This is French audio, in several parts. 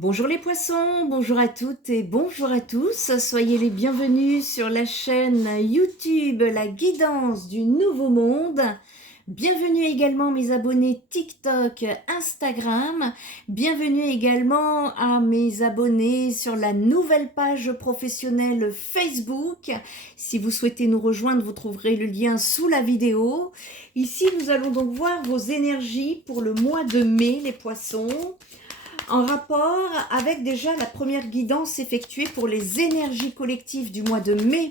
Bonjour les poissons, bonjour à toutes et bonjour à tous. Soyez les bienvenus sur la chaîne YouTube La Guidance du Nouveau Monde. Bienvenue également mes abonnés TikTok, Instagram. Bienvenue également à mes abonnés sur la nouvelle page professionnelle Facebook. Si vous souhaitez nous rejoindre, vous trouverez le lien sous la vidéo. Ici, nous allons donc voir vos énergies pour le mois de mai, les poissons, en rapport avec déjà la première guidance effectuée pour les énergies collectives du mois de mai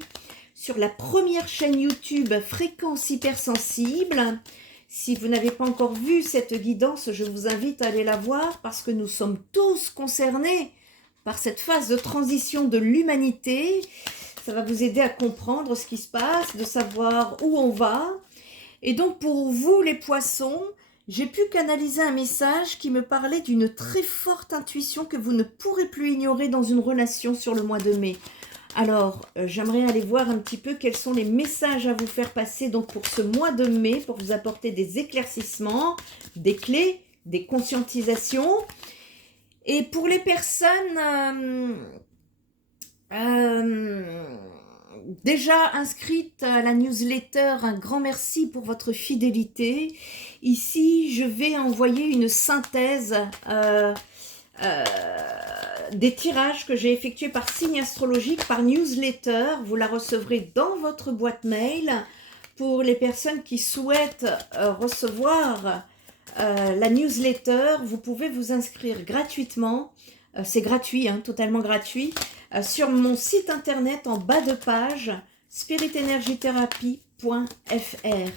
sur la première chaîne YouTube Fréquence Hypersensible. Si vous n'avez pas encore vu cette guidance, je vous invite à aller la voir parce que nous sommes tous concernés par cette phase de transition de l'humanité. Ça va vous aider à comprendre ce qui se passe, de savoir où on va. Et donc pour vous les poissons, j'ai pu canaliser un message qui me parlait d'une très forte intuition que vous ne pourrez plus ignorer dans une relation sur le mois de mai. Alors, j'aimerais aller voir un petit peu quels sont les messages à vous faire passer donc pour ce mois de mai, pour vous apporter des éclaircissements, des clés, des conscientisations. Et pour les personnes déjà inscrite à la newsletter, un grand merci pour votre fidélité. Ici, je vais envoyer une synthèse des tirages que j'ai effectués par signe astrologique, par newsletter. Vous la recevrez dans votre boîte mail. Pour les personnes qui souhaitent recevoir la newsletter, vous pouvez vous inscrire gratuitement. C'est gratuit, hein, totalement gratuit. Sur mon site internet en bas de page, spiritenergitherapie.fr.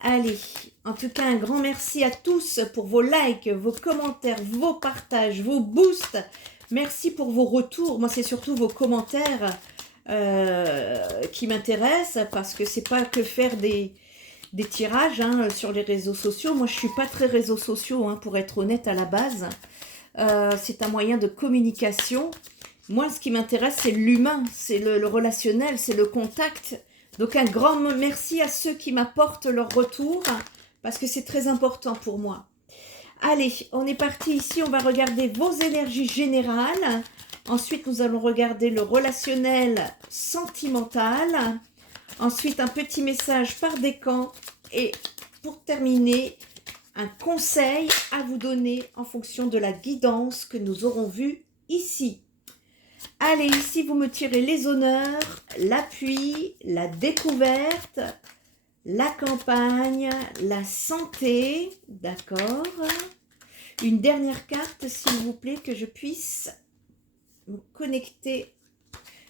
Allez, en tout cas, un grand merci à tous pour vos likes, vos commentaires, vos partages, vos boosts. Merci pour vos retours. Moi, c'est surtout vos commentaires qui m'intéressent parce que c'est pas que faire des tirages sur les réseaux sociaux. Moi, je suis pas très réseaux sociaux, pour être honnête à la base. C'est un moyen de communication. Moi, ce qui m'intéresse, c'est l'humain, c'est le relationnel, c'est le contact. Donc, un grand merci à ceux qui m'apportent leur retour, parce que c'est très important pour moi. Allez, on est parti ici, on va regarder vos énergies générales. Ensuite, nous allons regarder le relationnel sentimental. Ensuite, un petit message par décan. Et pour terminer, un conseil à vous donner en fonction de la guidance que nous aurons vue ici. Allez, ici, vous me tirez les honneurs, l'appui, la découverte, la campagne, la santé, d'accord. Une dernière carte, s'il vous plaît, que je puisse me connecter.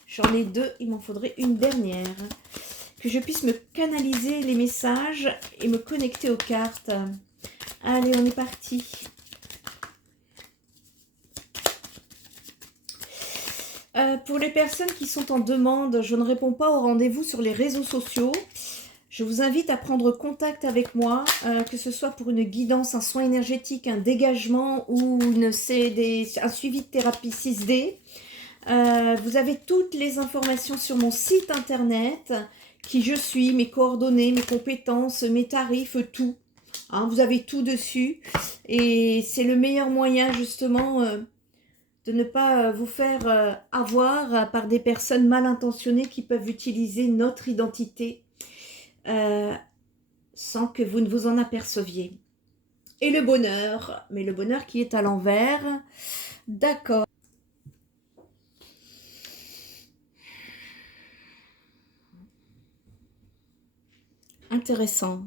J'en ai deux, il m'en faudrait une dernière. Que je puisse me canaliser les messages et me connecter aux cartes. Allez, on est parti. Pour les personnes qui sont en demande, je ne réponds pas aux rendez-vous sur les réseaux sociaux. Je vous invite à prendre contact avec moi, que ce soit pour une guidance, un soin énergétique, un dégagement ou un suivi de thérapie 6D. Vous avez toutes les informations sur mon site internet, qui je suis, mes coordonnées, mes compétences, mes tarifs, tout. Vous avez tout dessus et c'est le meilleur moyen justement de ne pas vous faire avoir par des personnes mal intentionnées qui peuvent utiliser notre identité sans que vous ne vous en aperceviez. Et le bonheur, mais le bonheur qui est à l'envers, d'accord. Intéressant.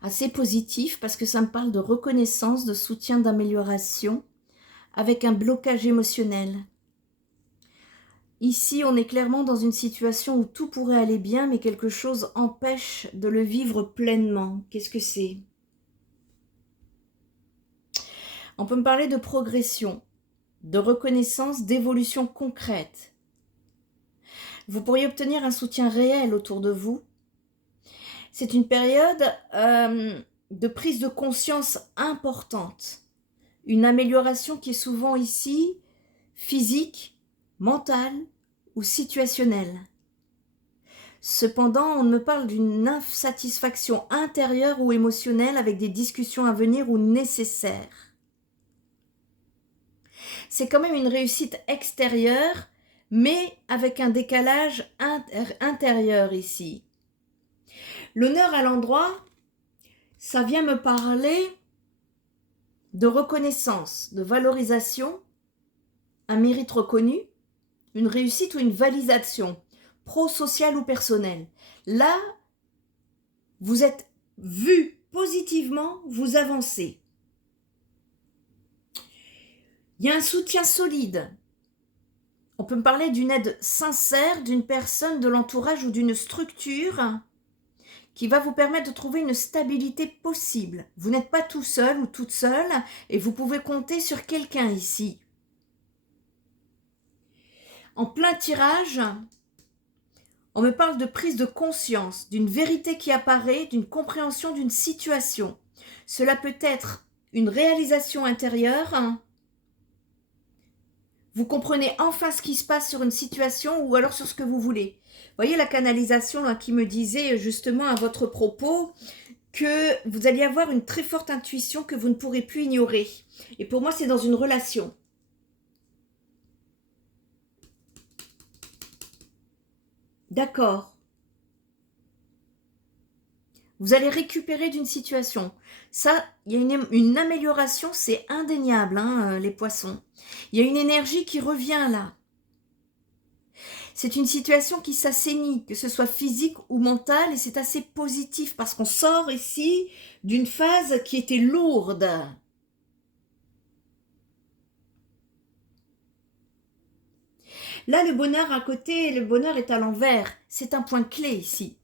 Assez positif parce que ça me parle de reconnaissance, de soutien, d'amélioration avec un blocage émotionnel. Ici, on est clairement dans une situation où tout pourrait aller bien, mais quelque chose empêche de le vivre pleinement. Qu'est-ce que c'est? On peut me parler de progression, de reconnaissance, d'évolution concrète. Vous pourriez obtenir un soutien réel autour de vous. C'est une période de prise de conscience importante. Une amélioration qui est souvent ici physique, mentale ou situationnelle. Cependant, on me parle d'une insatisfaction intérieure ou émotionnelle avec des discussions à venir ou nécessaires. c'est quand même une réussite extérieure, mais avec un décalage intérieur ici. L'honneur à l'endroit, ça vient me parler de reconnaissance, de valorisation, un mérite reconnu, une réussite ou une validation, pro-sociale ou personnelle. Là, vous êtes vu positivement, vous avancez. Il y a un soutien solide. On peut me parler d'une aide sincère d'une personne, de l'entourage ou d'une structure qui va vous permettre de trouver une stabilité possible. Vous n'êtes pas tout seul ou toute seule et vous pouvez compter sur quelqu'un ici. En plein tirage, on me parle de prise de conscience, d'une vérité qui apparaît, d'une compréhension d'une situation. Cela peut être une réalisation intérieure. Vous comprenez enfin ce qui se passe sur une situation ou alors sur ce que vous voulez. Vous voyez la canalisation là, qui me disait justement à votre propos que vous alliez avoir une très forte intuition que vous ne pourrez plus ignorer. Et pour moi, c'est dans une relation. D'accord. Vous allez récupérer d'une situation. Ça, il y a une amélioration, c'est indéniable, hein, les poissons. Il y a une énergie qui revient là. C'est une situation qui s'assainit, que ce soit physique ou mentale, et c'est assez positif parce qu'on sort ici d'une phase qui était lourde. Là, le bonheur à côté, le bonheur est à l'envers. C'est un point clé ici.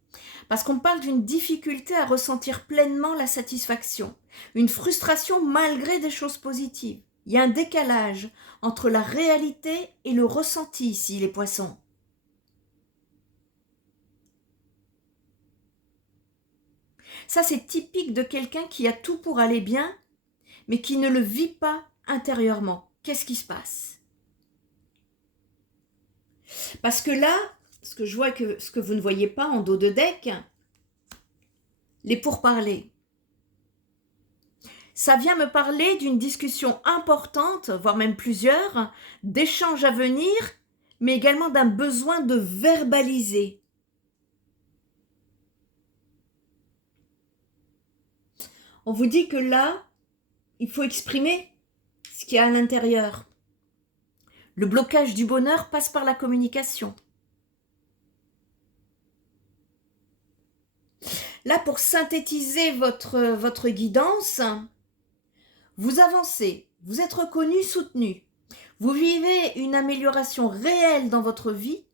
Parce qu'on parle d'une difficulté à ressentir pleinement la satisfaction. Une frustration malgré des choses positives. Il y a un décalage entre la réalité et le ressenti ici, les poissons. Ça, c'est typique de quelqu'un qui a tout pour aller bien, mais qui ne le vit pas intérieurement. Qu'est-ce qui se passe? Parce que là, ce que je vois, ce que vous ne voyez pas en dos de deck, les pourparlers. Ça vient me parler d'une discussion importante, voire même plusieurs, d'échanges à venir, mais également d'un besoin de verbaliser. On vous dit que là, il faut exprimer ce qu'il y a à l'intérieur. Le blocage du bonheur passe par la communication. Là, pour synthétiser votre guidance, vous avancez, vous êtes reconnu, soutenu. Vous vivez une amélioration réelle dans votre vie.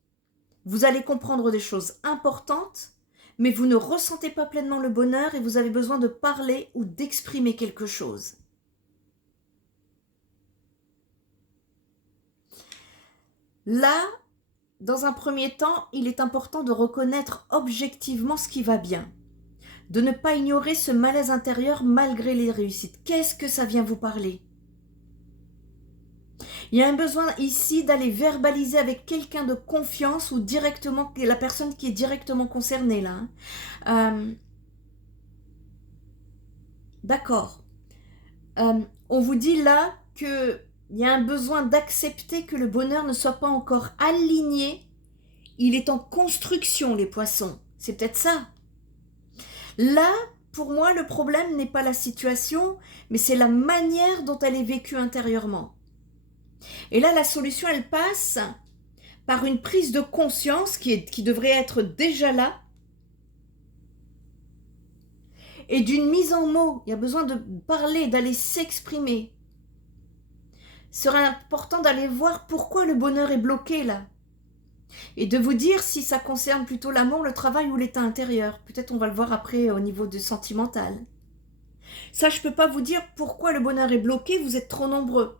Vous allez comprendre des choses importantes, mais vous ne ressentez pas pleinement le bonheur et vous avez besoin de parler ou d'exprimer quelque chose. Là, dans un premier temps, il est important de reconnaître objectivement ce qui va bien. De ne pas ignorer ce malaise intérieur malgré les réussites. Qu'est-ce que ça vient vous parler? Il y a un besoin ici d'aller verbaliser avec quelqu'un de confiance ou directement, la personne qui est directement concernée là. D'accord. On vous dit là qu'il y a un besoin d'accepter que le bonheur ne soit pas encore aligné. Il est en construction, les poissons. C'est peut-être ça. Là, pour moi, le problème n'est pas la situation, mais c'est la manière dont elle est vécue intérieurement. Et là, la solution, elle passe par une prise de conscience qui devrait être déjà là, et d'une mise en mots. Il y a besoin de parler, d'aller s'exprimer. Il serait important d'aller voir pourquoi le bonheur est bloqué là. Et de vous dire si ça concerne plutôt l'amour, le travail ou l'état intérieur. Peut-être on va le voir après au niveau de sentimental. Ça, je ne peux pas vous dire pourquoi le bonheur est bloqué, vous êtes trop nombreux.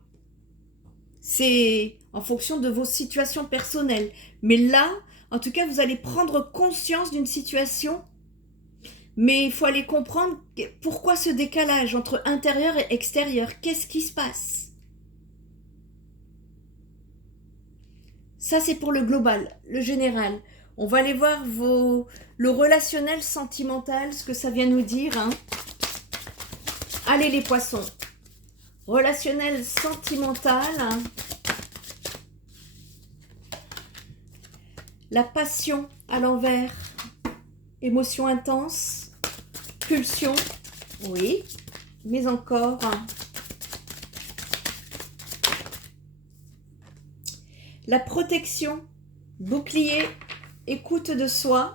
C'est en fonction de vos situations personnelles. Mais là, en tout cas, vous allez prendre conscience d'une situation, mais il faut aller comprendre pourquoi ce décalage entre intérieur et extérieur. Qu'est-ce qui se passe? Ça, c'est pour le global, le général. On va aller voir le relationnel sentimental, ce que ça vient nous dire. Hein. Allez les poissons, relationnel, sentimental, la passion à l'envers, émotion intense, pulsion, oui, mais encore, la protection, bouclier, écoute de soi,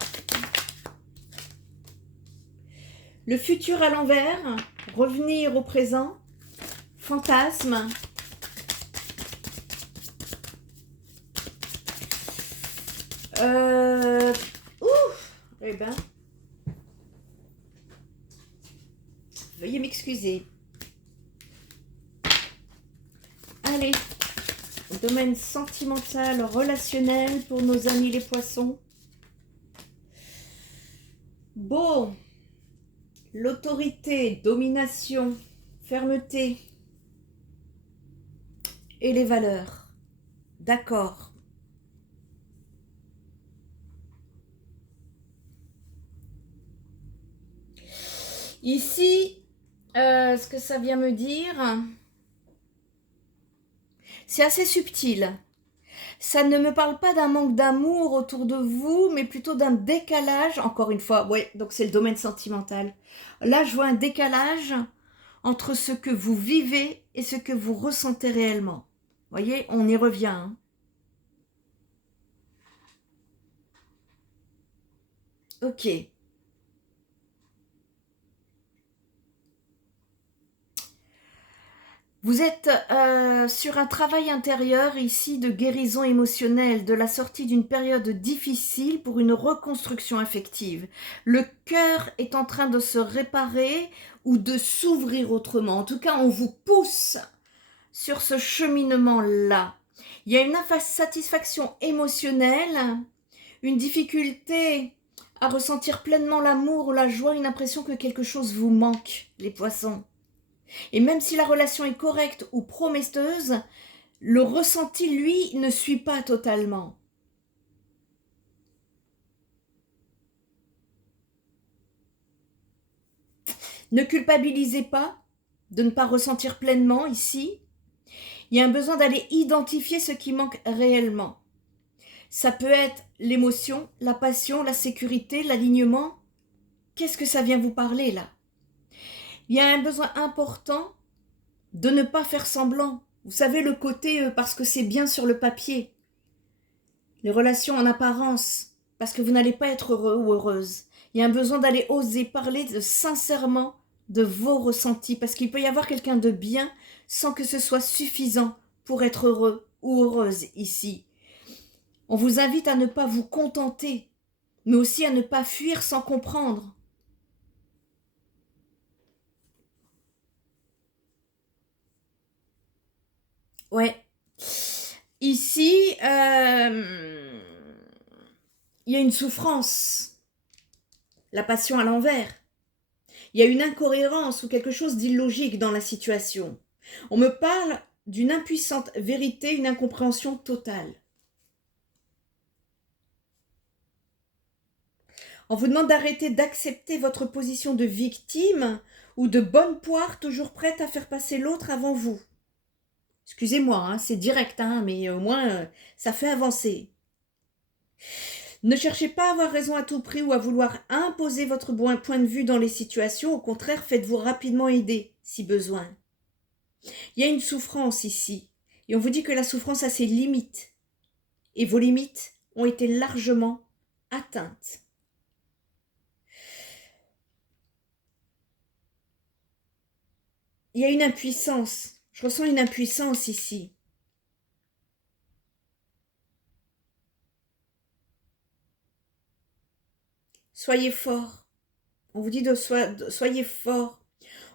le futur à l'envers, revenir au présent, fantasme, eh ben, veuillez m'excuser. Allez, domaine sentimental, relationnel pour nos amis les poissons. Bon, l'autorité, domination, fermeté et les valeurs. D'accord. Ici, ce que ça vient me dire, c'est assez subtil. Ça ne me parle pas d'un manque d'amour autour de vous, mais plutôt d'un décalage. Encore une fois, ouais, donc c'est le domaine sentimental. Là, je vois un décalage entre ce que vous vivez et ce que vous ressentez réellement. Vous voyez, on y revient. Hein. Ok. Vous êtes sur un travail intérieur ici de guérison émotionnelle, de la sortie d'une période difficile pour une reconstruction affective. Le cœur est en train de se réparer ou de s'ouvrir autrement. En tout cas, on vous pousse sur ce cheminement-là. Il y a une insatisfaction émotionnelle, une difficulté à ressentir pleinement l'amour ou la joie, une impression que quelque chose vous manque, les poissons. Et même si la relation est correcte ou prometteuse, le ressenti, lui, ne suit pas totalement. Ne culpabilisez pas de ne pas ressentir pleinement ici. Il y a un besoin d'aller identifier ce qui manque réellement. Ça peut être l'émotion, la passion, la sécurité, l'alignement. Qu'est-ce que ça vient vous parler là? Il y a un besoin important de ne pas faire semblant. Vous savez, le côté parce que c'est bien sur le papier. Les relations en apparence, parce que vous n'allez pas être heureux ou heureuse. Il y a un besoin d'aller oser parler sincèrement de vos ressentis, parce qu'il peut y avoir quelqu'un de bien sans que ce soit suffisant pour être heureux ou heureuse ici. On vous invite à ne pas vous contenter, mais aussi à ne pas fuir sans comprendre. Ouais. Ici, il y a une souffrance, la passion à l'envers. Il y a une incohérence ou quelque chose d'illogique dans la situation. On me parle d'une impuissante vérité, une incompréhension totale. On vous demande d'arrêter d'accepter votre position de victime ou de bonne poire toujours prête à faire passer l'autre avant vous. Excusez-moi, hein, c'est direct, hein, mais au moins ça fait avancer. Ne cherchez pas à avoir raison à tout prix ou à vouloir imposer votre point de vue dans les situations. Au contraire, faites-vous rapidement aider si besoin. Il y a une souffrance ici. Et on vous dit que la souffrance a ses limites. Et vos limites ont été largement atteintes. Il y a une impuissance. Je ressens une impuissance ici. Soyez fort. On vous dit soyez fort.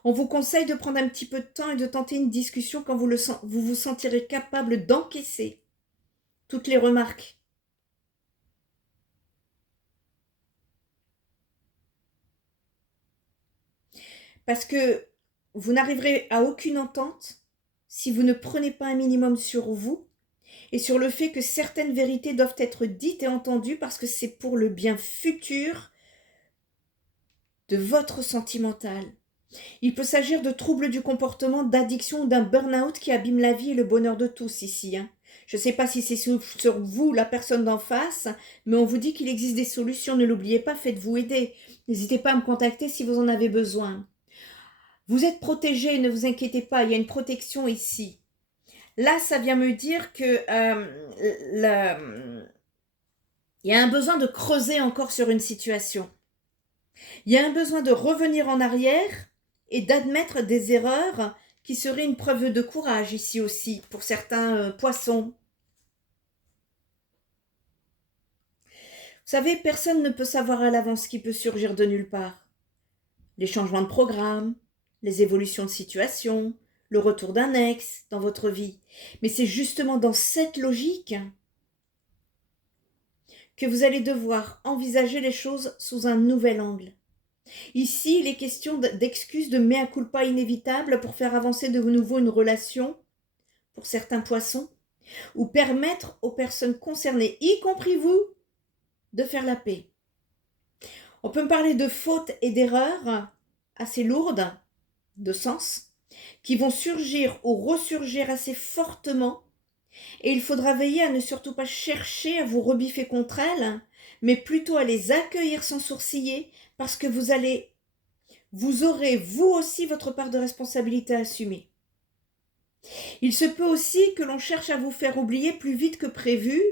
On vous conseille de prendre un petit peu de temps et de tenter une discussion quand vous vous sentirez capable d'encaisser toutes les remarques. Parce que vous n'arriverez à aucune entente si vous ne prenez pas un minimum sur vous et sur le fait que certaines vérités doivent être dites et entendues parce que c'est pour le bien futur de votre sentimental. Il peut s'agir de troubles du comportement, d'addiction ou d'un burn-out qui abîme la vie et le bonheur de tous ici, hein. Je ne sais pas si c'est sur vous, la personne d'en face, mais on vous dit qu'il existe des solutions. Ne l'oubliez pas, faites-vous aider. N'hésitez pas à me contacter si vous en avez besoin. Vous êtes protégé, ne vous inquiétez pas, il y a une protection ici. Là, ça vient me dire que il y a un besoin de creuser encore sur une situation. Il y a un besoin de revenir en arrière et d'admettre des erreurs qui seraient une preuve de courage ici aussi pour certains poissons. Vous savez, personne ne peut savoir à l'avance ce qui peut surgir de nulle part. Les changements de programme, les évolutions de situation, le retour d'un ex dans votre vie. Mais c'est justement dans cette logique que vous allez devoir envisager les choses sous un nouvel angle. Ici, il est question d'excuses, de mea culpa inévitables pour faire avancer de nouveau une relation, pour certains poissons, ou permettre aux personnes concernées, y compris vous, de faire la paix. On peut me parler de fautes et d'erreurs assez lourdes de sens, qui vont surgir ou ressurgir assez fortement, et il faudra veiller à ne surtout pas chercher à vous rebiffer contre elles, mais plutôt à les accueillir sans sourciller, parce que vous aurez vous aussi votre part de responsabilité à assumer. Il se peut aussi que l'on cherche à vous faire oublier plus vite que prévu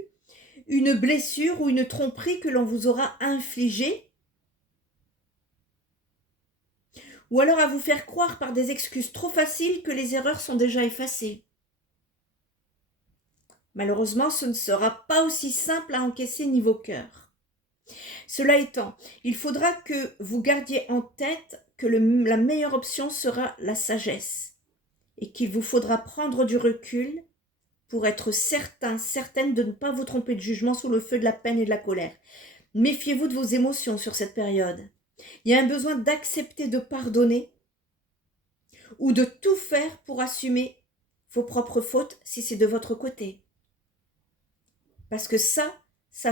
une blessure ou une tromperie que l'on vous aura infligée, ou alors à vous faire croire par des excuses trop faciles que les erreurs sont déjà effacées. Malheureusement, ce ne sera pas aussi simple à encaisser niveau cœur. Cela étant, il faudra que vous gardiez en tête que la meilleure option sera la sagesse et qu'il vous faudra prendre du recul pour être certaine de ne pas vous tromper de jugement sous le feu de la peine et de la colère. Méfiez-vous de vos émotions sur cette période. Il y a un besoin d'accepter de pardonner ou de tout faire pour assumer vos propres fautes si c'est de votre côté. Parce que ça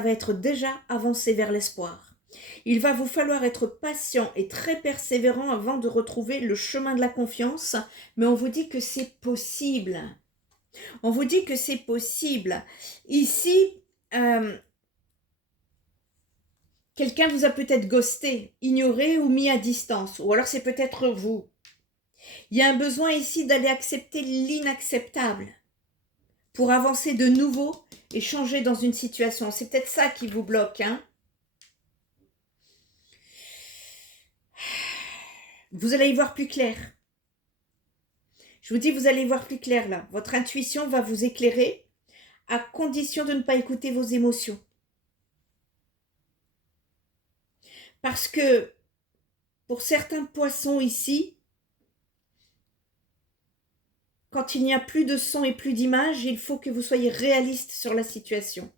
va être déjà avancé vers l'espoir. Il va vous falloir être patient et très persévérant avant de retrouver le chemin de la confiance, mais on vous dit que c'est possible. On vous dit que c'est possible. Ici, quelqu'un vous a peut-être ghosté, ignoré ou mis à distance, ou alors c'est peut-être vous. Il y a un besoin ici d'aller accepter l'inacceptable pour avancer de nouveau et changer dans une situation. C'est peut-être ça qui vous bloque, hein. Vous allez y voir plus clair. Je vous dis, vous allez y voir plus clair là. Votre intuition va vous éclairer à condition de ne pas écouter vos émotions. Parce que pour certains poissons ici, quand il n'y a plus de son et plus d'image, il faut que vous soyez réaliste sur la situation.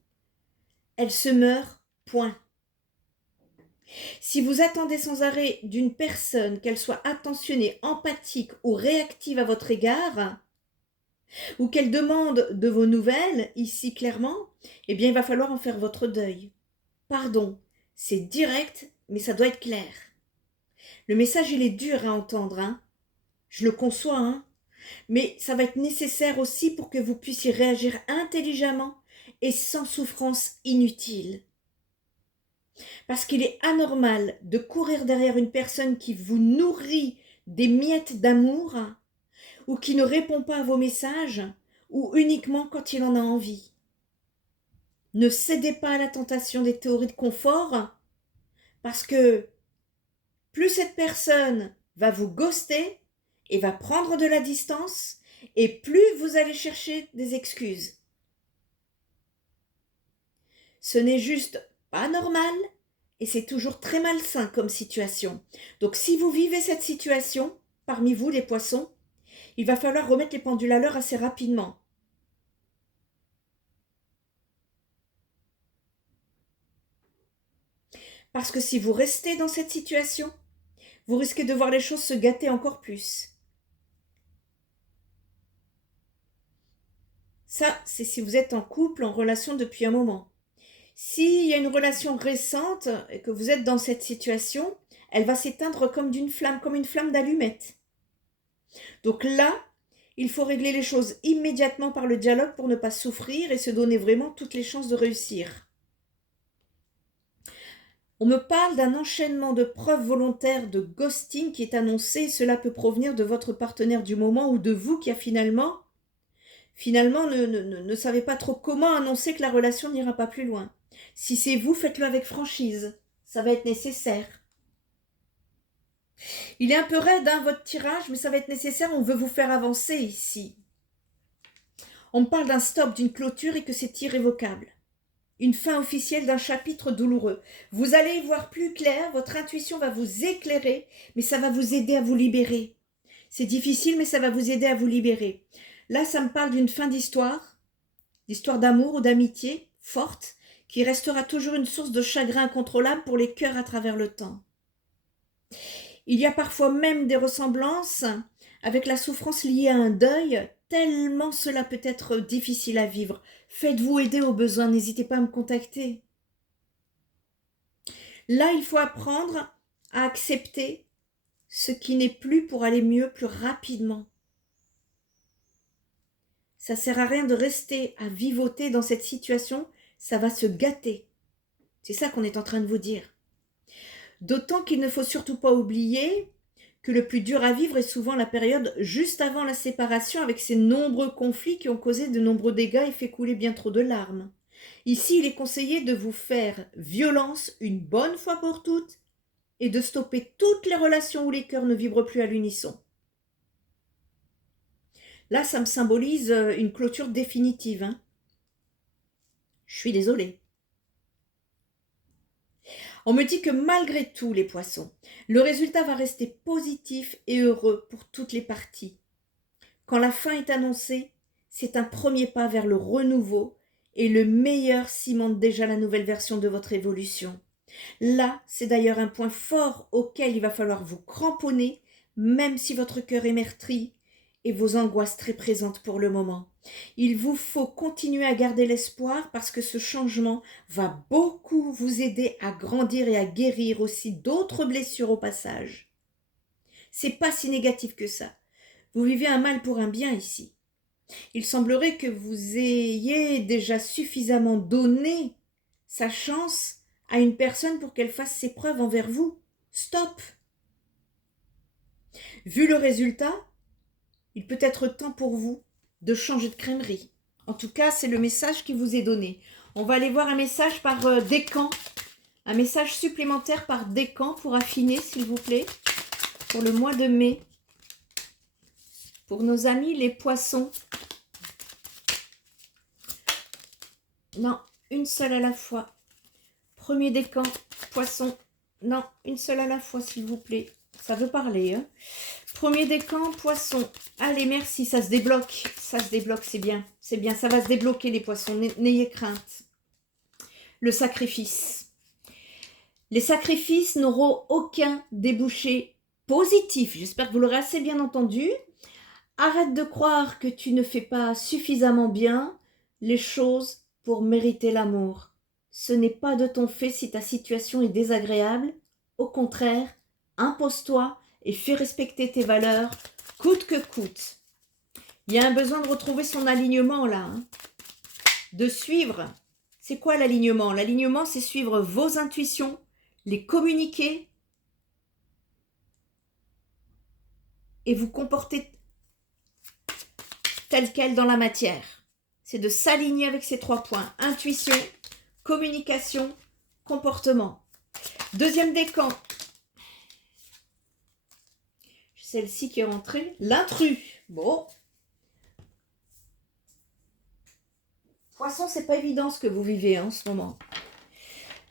Elle se meurt, point. Si vous attendez sans arrêt d'une personne qu'elle soit attentionnée, empathique ou réactive à votre égard, ou qu'elle demande de vos nouvelles, ici clairement, eh bien il va falloir en faire votre deuil. Pardon, c'est direct, mais ça doit être clair. Le message, il est dur à entendre, hein. Je le conçois, hein. Mais ça va être nécessaire aussi pour que vous puissiez réagir intelligemment et sans souffrance inutile. Parce qu'il est anormal de courir derrière une personne qui vous nourrit des miettes d'amour ou qui ne répond pas à vos messages ou uniquement quand il en a envie. Ne cédez pas à la tentation des théories de confort parce que plus cette personne va vous ghoster et va prendre de la distance et plus vous allez chercher des excuses. Ce n'est juste pas normal et c'est toujours très malsain comme situation. Donc si vous vivez cette situation, parmi vous les poissons, il va falloir remettre les pendules à l'heure assez rapidement. Parce que si vous restez dans cette situation, vous risquez de voir les choses se gâter encore plus. Ça, c'est si vous êtes en couple, en relation depuis un moment. S'il y a une relation récente et que vous êtes dans cette situation, elle va s'éteindre comme d'une flamme, comme une flamme d'allumette. Donc là, il faut régler les choses immédiatement par le dialogue pour ne pas souffrir et se donner vraiment toutes les chances de réussir. On me parle d'un enchaînement de preuves volontaires de ghosting qui est annoncé. Cela peut provenir de votre partenaire du moment ou de vous qui a finalement ne savez pas trop comment annoncer que la relation n'ira pas plus loin. Si c'est vous, faites-le avec franchise. Ça va être nécessaire. Il est un peu raide, hein, votre tirage, mais ça va être nécessaire. On veut vous faire avancer ici. On me parle d'un stop, d'une clôture et que c'est irrévocable. Une fin officielle d'un chapitre douloureux. Vous allez y voir plus clair, votre intuition va vous éclairer, mais ça va vous aider à vous libérer. C'est difficile, mais ça va vous aider à vous libérer. Là, ça me parle d'une fin d'histoire d'amour ou d'amitié forte, qui restera toujours une source de chagrin incontrôlable pour les cœurs à travers le temps. Il y a parfois même des ressemblances avec la souffrance liée à un deuil, tellement cela peut être difficile à vivre. Faites-vous aider au besoin, n'hésitez pas à me contacter. Là, il faut apprendre à accepter ce qui n'est plus pour aller mieux plus rapidement. Ça ne sert à rien de rester à vivoter dans cette situation, ça va se gâter. C'est ça qu'on est en train de vous dire. D'autant qu'il ne faut surtout pas oublier que le plus dur à vivre est souvent la période juste avant la séparation avec ces nombreux conflits qui ont causé de nombreux dégâts et fait couler bien trop de larmes. Ici, il est conseillé de vous faire violence une bonne fois pour toutes et de stopper toutes les relations où les cœurs ne vibrent plus à l'unisson. Là, ça me symbolise une clôture définitive. Hein. Je suis désolée. On me dit que malgré tout, les poissons, le résultat va rester positif et heureux pour toutes les parties. Quand la fin est annoncée, c'est un premier pas vers le renouveau et le meilleur cimente déjà la nouvelle version de votre évolution. Là, c'est d'ailleurs un point fort auquel il va falloir vous cramponner, même si votre cœur est meurtri et vos angoisses très présentes pour le moment. Il vous faut continuer à garder l'espoir parce que ce changement va beaucoup vous aider à grandir et à guérir aussi d'autres blessures au passage. C'est pas si négatif que ça. Vous vivez un mal pour un bien ici. Il semblerait que vous ayez déjà suffisamment donné sa chance à une personne pour qu'elle fasse ses preuves envers vous. Stop! Vu le résultat, il peut être temps pour vous de changer de crèmerie. En tout cas, c'est le message qui vous est donné. On va aller voir un message par décan. Un message supplémentaire par décan pour affiner, s'il vous plaît, pour le mois de mai. Pour nos amis les poissons. Non, une seule à la fois. Premier décan, poisson. Non, une seule à la fois, s'il vous plaît. Ça veut parler, hein. Premier décan, poisson. Allez, merci, ça se débloque. Ça se débloque, c'est bien. C'est bien, ça va se débloquer, les poissons. N'ayez crainte. Le sacrifice. Les sacrifices n'auront aucun débouché positif. J'espère que vous l'aurez assez bien entendu. Arrête de croire que tu ne fais pas suffisamment bien les choses pour mériter l'amour. Ce n'est pas de ton fait si ta situation est désagréable. Au contraire, impose-toi et fais respecter tes valeurs, coûte que coûte. Il y a un besoin de retrouver son alignement là, hein. De suivre. C'est quoi l'alignement? L'alignement, c'est suivre vos intuitions, les communiquer et vous comporter tel quel dans la matière. C'est de s'aligner avec ces 3 points. Intuition, communication, comportement. Deuxième décan. Celle-ci qui est rentrée. L'intrus. Bon. Poisson, c'est pas évident ce que vous vivez en ce moment.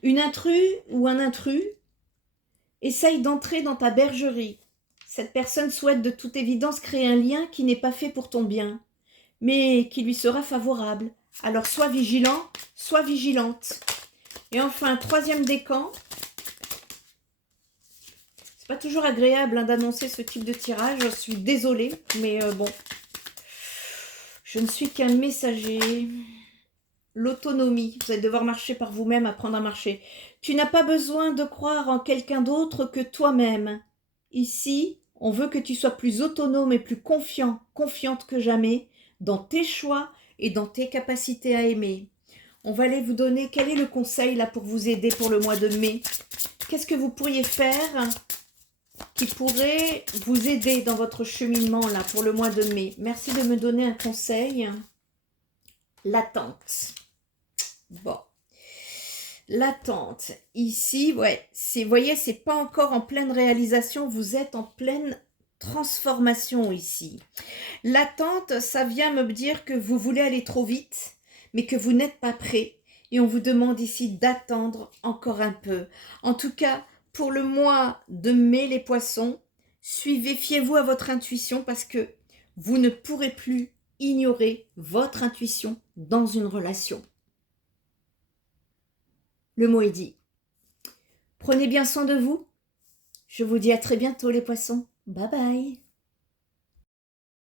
Une intrus ou un intrus essaye d'entrer dans ta bergerie. Cette personne souhaite de toute évidence créer un lien qui n'est pas fait pour ton bien, mais qui lui sera favorable. Alors sois vigilant, sois vigilante. Et enfin, troisième décan. C'est pas toujours agréable hein, d'annoncer ce type de tirage. Je suis désolée, mais bon. Je ne suis qu'un messager. l'autonomie. Vous allez devoir marcher par vous-même, apprendre à marcher. Tu n'as pas besoin de croire en quelqu'un d'autre que toi-même. Ici, on veut que tu sois plus autonome et plus confiant, confiante que jamais dans tes choix et dans tes capacités à aimer. On va aller vous donner, quel est le conseil là pour vous aider pour le mois de mai? Qu'est-ce que vous pourriez faire qui pourrait vous aider dans votre cheminement là pour le mois de mai? Merci de me donner un conseil. L'attente. Bon. L'attente. Ici, ouais, vous voyez, c'est pas encore en pleine réalisation, vous êtes en pleine transformation ici. L'attente, ça vient me dire que vous voulez aller trop vite, mais que vous n'êtes pas prêt. Et on vous demande ici d'attendre encore un peu. En tout cas, pour le mois de mai, les poissons, fiez-vous à votre intuition parce que vous ne pourrez plus ignorer votre intuition dans une relation. Le mot est dit. Prenez bien soin de vous. Je vous dis à très bientôt les poissons. Bye bye.